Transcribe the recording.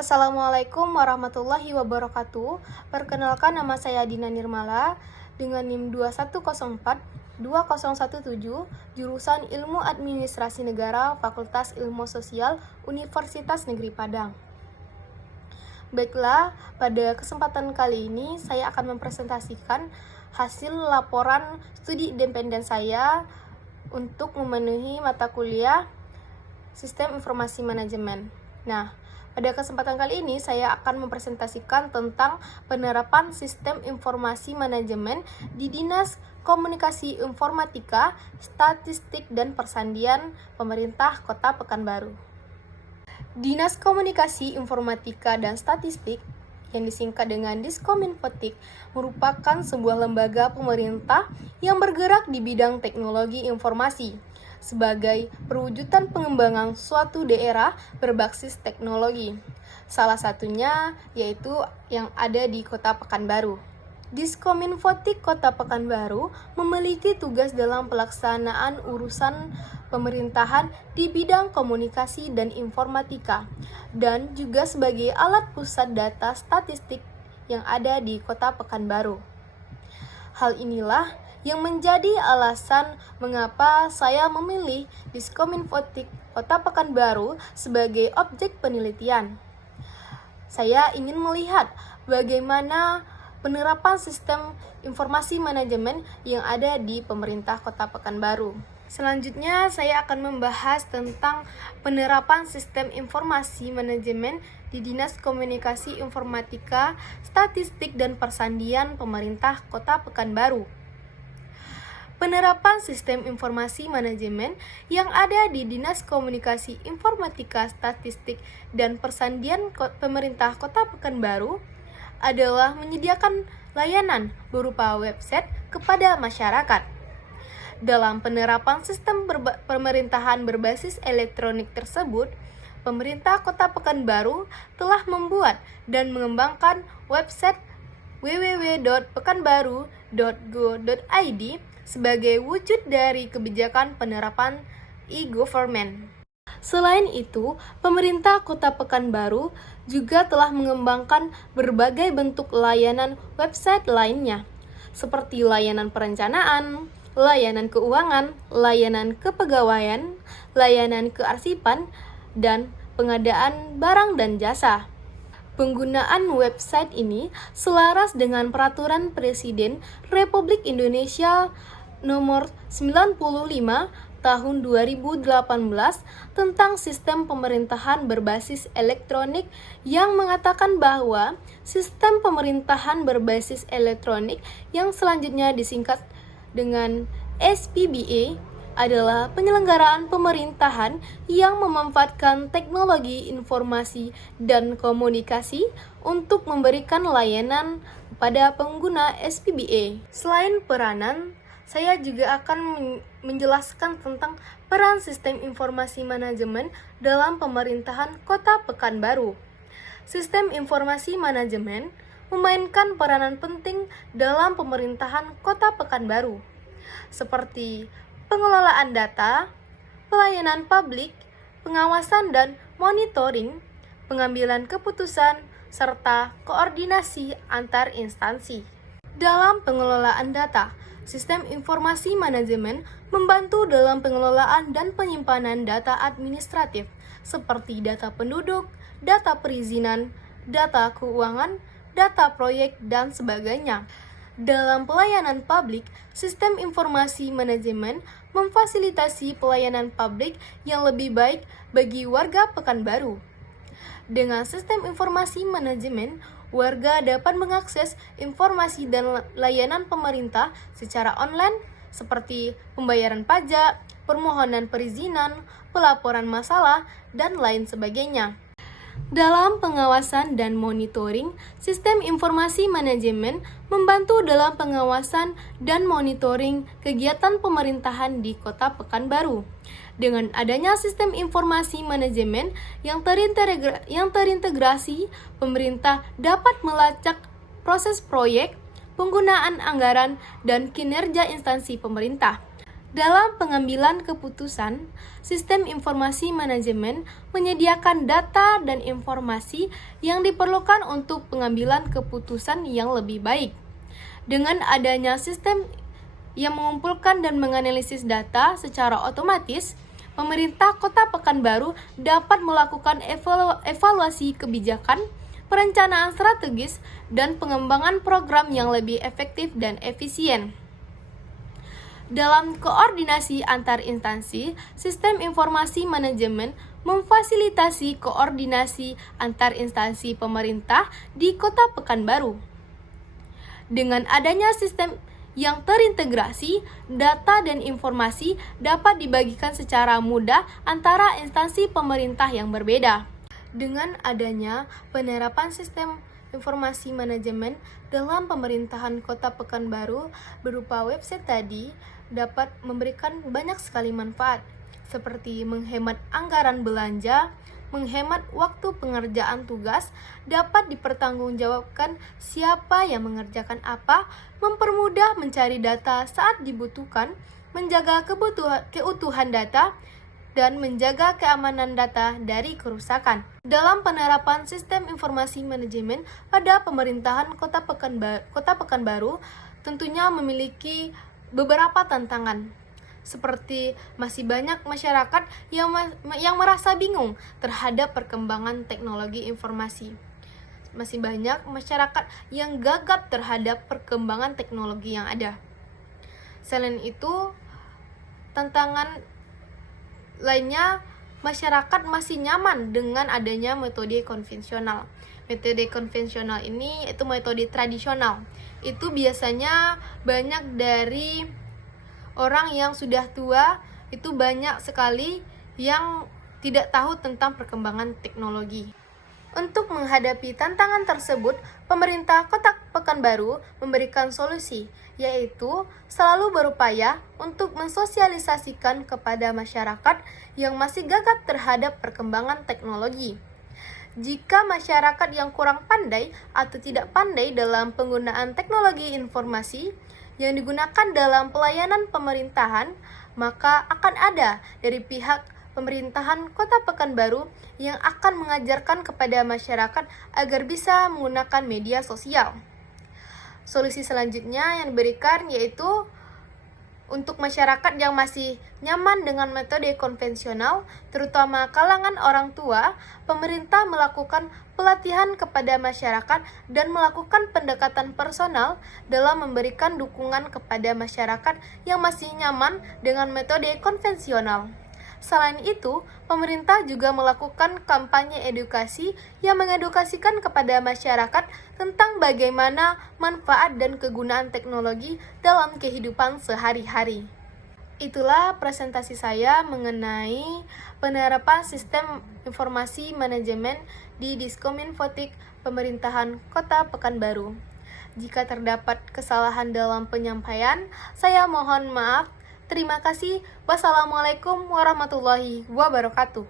Assalamualaikum warahmatullahi wabarakatuh. Perkenalkan, nama saya Dina Nirmala dengan NIM 2104-2017, jurusan Ilmu Administrasi Negara, Fakultas Ilmu Sosial, Universitas Negeri Padang. Baiklah, pada kesempatan kali ini saya akan mempresentasikan hasil laporan studi independen saya untuk memenuhi mata kuliah Sistem Informasi Manajemen. Nah, pada kesempatan kali ini saya akan mempresentasikan tentang penerapan sistem informasi manajemen di Dinas Komunikasi Informatika, Statistik dan Persandian Pemerintah Kota Pekanbaru. Dinas Komunikasi Informatika dan Statistik, yang disingkat dengan Diskominfotik, merupakan sebuah lembaga pemerintah yang bergerak di bidang teknologi informasi sebagai perwujudan pengembangan suatu daerah berbasis teknologi. Salah satunya yaitu yang ada di Kota Pekanbaru. Diskominfotik Kota Pekanbaru memiliki tugas dalam pelaksanaan urusan pemerintahan di bidang komunikasi dan informatika, dan juga sebagai alat pusat data statistik yang ada di Kota Pekanbaru. Hal inilah yang menjadi alasan mengapa saya memilih Diskominfotik Kota Pekanbaru sebagai objek penelitian. Saya ingin melihat bagaimana penerapan sistem informasi manajemen yang ada di pemerintah Kota Pekanbaru. Selanjutnya, saya akan membahas tentang penerapan sistem informasi manajemen di Dinas Komunikasi Informatika, Statistik dan Persandian Pemerintah Kota Pekanbaru. Penerapan sistem informasi manajemen yang ada di Dinas Komunikasi Informatika, Statistik dan Persandian Pemerintah Kota Pekanbaru adalah menyediakan layanan berupa website kepada masyarakat. Dalam penerapan sistem pemerintahan berbasis elektronik tersebut, pemerintah Kota Pekanbaru telah membuat dan mengembangkan website www.pekanbaru.go.id sebagai wujud dari kebijakan penerapan e-government. Selain itu, pemerintah Kota Pekanbaru juga telah mengembangkan berbagai bentuk layanan website lainnya, seperti layanan perencanaan, layanan keuangan, layanan kepegawaian, layanan kearsipan, dan pengadaan barang dan jasa. Penggunaan website ini selaras dengan Peraturan Presiden Republik Indonesia Nomor 95 Tahun 2018 tentang Sistem Pemerintahan Berbasis Elektronik yang mengatakan bahwa sistem pemerintahan berbasis elektronik yang selanjutnya disingkat dengan SPBA adalah penyelenggaraan pemerintahan yang memanfaatkan teknologi informasi dan komunikasi untuk memberikan layanan kepada pengguna SPBA. Selain peranan, saya juga akan menjelaskan tentang peran sistem informasi manajemen dalam pemerintahan Kota Pekanbaru. Sistem informasi manajemen memainkan peranan penting dalam pemerintahan Kota Pekanbaru, seperti pengelolaan data, pelayanan publik, pengawasan dan monitoring, pengambilan keputusan, serta koordinasi antar instansi. Dalam pengelolaan data, sistem informasi manajemen membantu dalam pengelolaan dan penyimpanan data administratif seperti data penduduk, data perizinan, data keuangan, data proyek, dan sebagainya. Dalam pelayanan publik, sistem informasi manajemen memfasilitasi pelayanan publik yang lebih baik bagi warga Pekanbaru. Dengan sistem informasi manajemen, warga dapat mengakses informasi dan layanan pemerintah secara online seperti pembayaran pajak, permohonan perizinan, pelaporan masalah, dan lain sebagainya. Dalam pengawasan dan monitoring, sistem informasi manajemen membantu dalam pengawasan dan monitoring kegiatan pemerintahan di Kota Pekanbaru. Dengan adanya sistem informasi manajemen yang terintegrasi, pemerintah dapat melacak proses proyek, penggunaan anggaran, dan kinerja instansi pemerintah. Dalam pengambilan keputusan, sistem informasi manajemen menyediakan data dan informasi yang diperlukan untuk pengambilan keputusan yang lebih baik. Dengan adanya sistem yang mengumpulkan dan menganalisis data secara otomatis, pemerintah Kota Pekanbaru dapat melakukan evaluasi kebijakan, perencanaan strategis, dan pengembangan program yang lebih efektif dan efisien. Dalam koordinasi antar instansi, sistem informasi manajemen memfasilitasi koordinasi antar instansi pemerintah di Kota Pekanbaru. Dengan adanya sistem yang terintegrasi, data dan informasi dapat dibagikan secara mudah antara instansi pemerintah yang berbeda. Dengan adanya penerapan sistem informasi manajemen dalam pemerintahan Kota Pekanbaru berupa website tadi dapat memberikan banyak sekali manfaat, seperti menghemat anggaran belanja, menghemat waktu pengerjaan tugas, dapat dipertanggungjawabkan siapa yang mengerjakan apa, mempermudah mencari data saat dibutuhkan, menjaga keutuhan data, dan menjaga keamanan data dari kerusakan. Dalam penerapan sistem informasi manajemen pada pemerintahan Kota Pekanbaru tentunya memiliki beberapa tantangan, seperti masih banyak masyarakat yang merasa bingung terhadap perkembangan teknologi informasi. Masih banyak masyarakat yang gagap terhadap perkembangan teknologi yang ada. Selain itu, tantangan lainnya, masyarakat masih nyaman dengan adanya metode konvensional. Metode konvensional ini itu metode tradisional. Itu biasanya banyak dari orang yang sudah tua, itu banyak sekali yang tidak tahu tentang perkembangan teknologi. Untuk menghadapi tantangan tersebut, pemerintah Kota Pekanbaru memberikan solusi, yaitu selalu berupaya untuk mensosialisasikan kepada masyarakat yang masih gagap terhadap perkembangan teknologi. Jika masyarakat yang kurang pandai atau tidak pandai dalam penggunaan teknologi informasi yang digunakan dalam pelayanan pemerintahan, maka akan ada dari pihak pemerintahan Kota Pekanbaru yang akan mengajarkan kepada masyarakat agar bisa menggunakan media sosial. Solusi selanjutnya yang diberikan yaitu untuk masyarakat yang masih nyaman dengan metode konvensional, terutama kalangan orang tua, pemerintah melakukan pelatihan kepada masyarakat dan melakukan pendekatan personal dalam memberikan dukungan kepada masyarakat yang masih nyaman dengan metode konvensional. Selain itu, pemerintah juga melakukan kampanye edukasi yang mengedukasikan kepada masyarakat tentang bagaimana manfaat dan kegunaan teknologi dalam kehidupan sehari-hari. Itulah presentasi saya mengenai penerapan sistem informasi manajemen di Diskominfotik Pemerintahan Kota Pekanbaru. Jika terdapat kesalahan dalam penyampaian, saya mohon maaf. Terima kasih. Wassalamualaikum warahmatullahi wabarakatuh.